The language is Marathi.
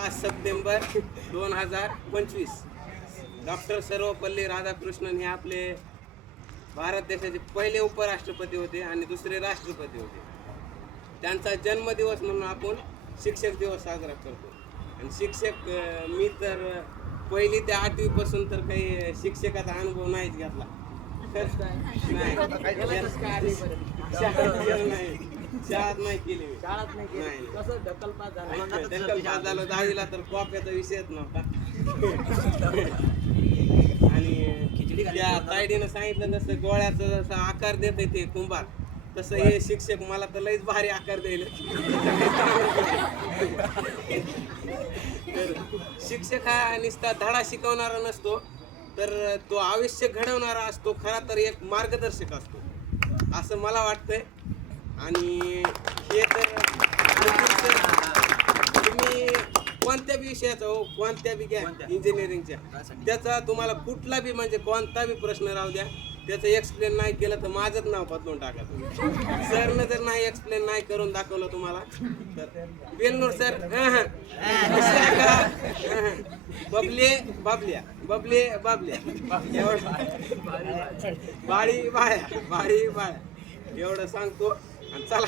5 सप्टेंबर 2025 डॉक्टर सर्वपल्ली राधाकृष्णन हे आपले भारत देशाचे पहिले उपराष्ट्रपती होते आणि दुसरे राष्ट्रपती होते. त्यांचा जन्मदिवस म्हणून आपण शिक्षक दिवस साजरा करतो. आणि शिक्षक मी तर 1ली ते 8वी पासून तर काही शिक्षकाचा अनुभव नाहीच घेतला. शाळात नाही केली मी. कसं ढकल पास झाला? ढकल पास झालो 10वीला तर कॉप्याचा विषयच नव्हता. आणि त्या तायडीनं सांगितलं तसं गोळ्याचा जसा आकार देते ते कुंभार, तसं हे शिक्षक मला तर लईच भारी आकार द्यायला. तर शिक्षक हा नुसता धडा शिकवणारा नसतो, तर तो आयुष्य घडवणारा असतो. खरा तर एक मार्गदर्शक असतो असं मला वाटतंय. आणि हे तर तुम्ही कोणत्या बी विषयाचा हो, कोणत्या बी घ्या इंजिनिअरिंगच्या, त्याचा तुम्हाला कुठला बी म्हणजे कोणता बी प्रश्न राहू द्या, त्याचं एक्सप्लेन नाही केलं तर माझंच नाव बदलून टाका तुम्ही. सरनं जर नाही एक्सप्लेन नाही करून दाखवलं तुम्हाला तर बेलनूर सर बबले बाबल्या बबले बाबल्या एवढं बाळी बाळ्या एवढं सांगतो आणि चला.